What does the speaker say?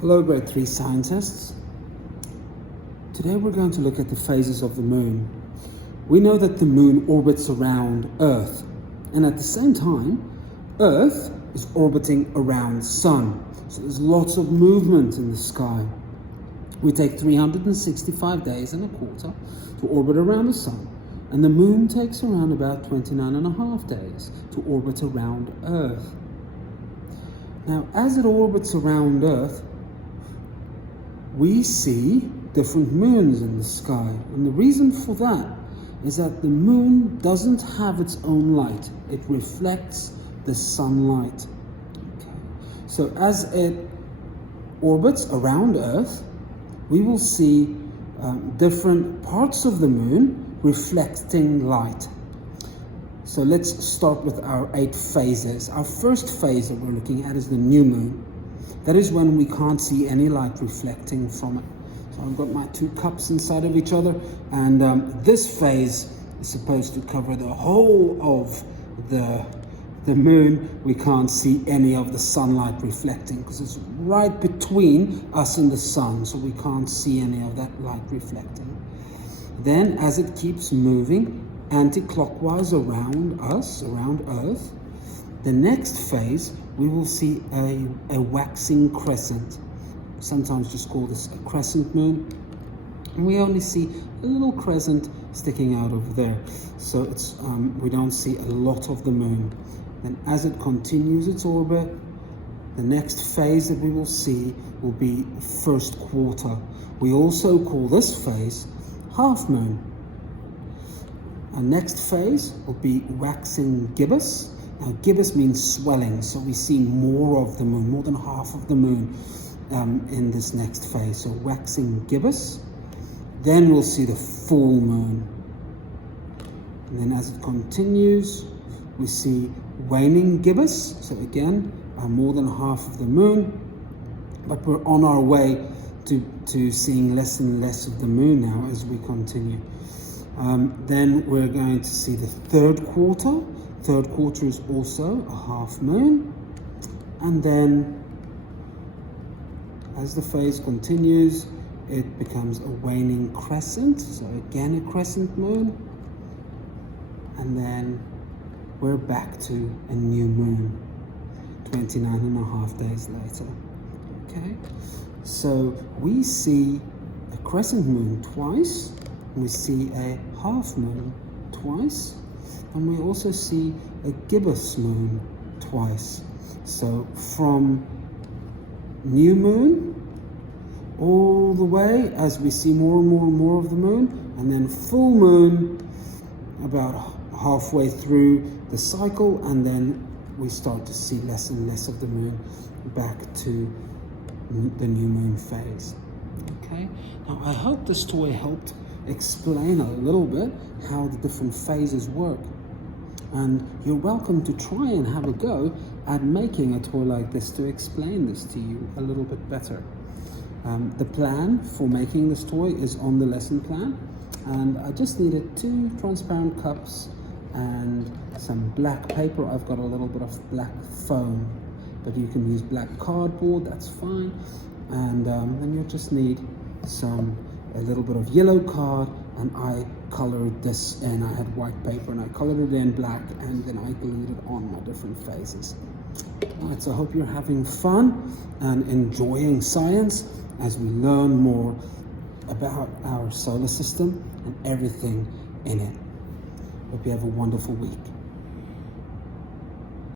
Hello grade 3 scientists. Today we're going to look at the phases of the moon. We know that the moon orbits around Earth, and at the same time Earth is orbiting around the sun. So there's lots of movement in the sky. We take 365 days and a quarter to orbit around the sun, and the moon takes around about 29 and a half days to orbit around Earth. Now, as it orbits around Earth, we see different moons in the sky, and the reason for that is that the moon doesn't have its own light. It reflects the sunlight. Okay. So as it orbits around Earth, we will see different parts of the moon reflecting light. So let's start with our 8 phases. Our first phase that we're looking at is the new moon. That is when we can't see any light reflecting from it. So I've got my 2 cups inside of each other, and this phase is supposed to cover the whole of the moon. We can't see any of the sunlight reflecting because it's right between us and the sun, so we can't see any of that light reflecting. Then, as it keeps moving anti-clockwise around us, around Earth, the next phase, we will see a waxing crescent. Sometimes just call this a crescent moon. And we only see a little crescent sticking out over there. So it's we don't see a lot of the moon. Then as it continues its orbit, the next phase that we will see will be first quarter. We also call this phase half moon. Our next phase will be waxing gibbous. Now, gibbous means swelling, so we see more of the moon, more than half of the moon in this next phase. So waxing gibbous. Then we'll see the full moon. And then as it continues, we see waning gibbous. So again, more than half of the moon. But we're on our way to seeing less and less of the moon now as we continue. Then we're going to see the third quarter. Third quarter is also a half moon. And then as the phase continues, it becomes a waning crescent. So again, a crescent moon. And then we're back to a new moon, 29 and a half days later. Okay, so we see a crescent moon twice. We see a half moon twice. And we also see a gibbous moon twice. So from new moon all the way as we see more and more and more of the moon, and then full moon about halfway through the cycle, and then we start to see less and less of the moon back to the new moon phase. Okay, now I hope this toy helped explain a little bit how the different phases work. And you're welcome to try and have a go at making a toy like this to explain this to you a little bit better. The plan for making this toy is on the lesson plan, and I just needed 2 transparent cups and some black paper. I've got a little bit of black foam, but you can use black cardboard, that's fine. And then you'll just need a little bit of yellow card, and I colored this in. I had white paper and I colored it in black, and then I glued it on my different phases. All right, so I hope you're having fun and enjoying science as we learn more about our solar system and everything in it. Hope you have a wonderful week.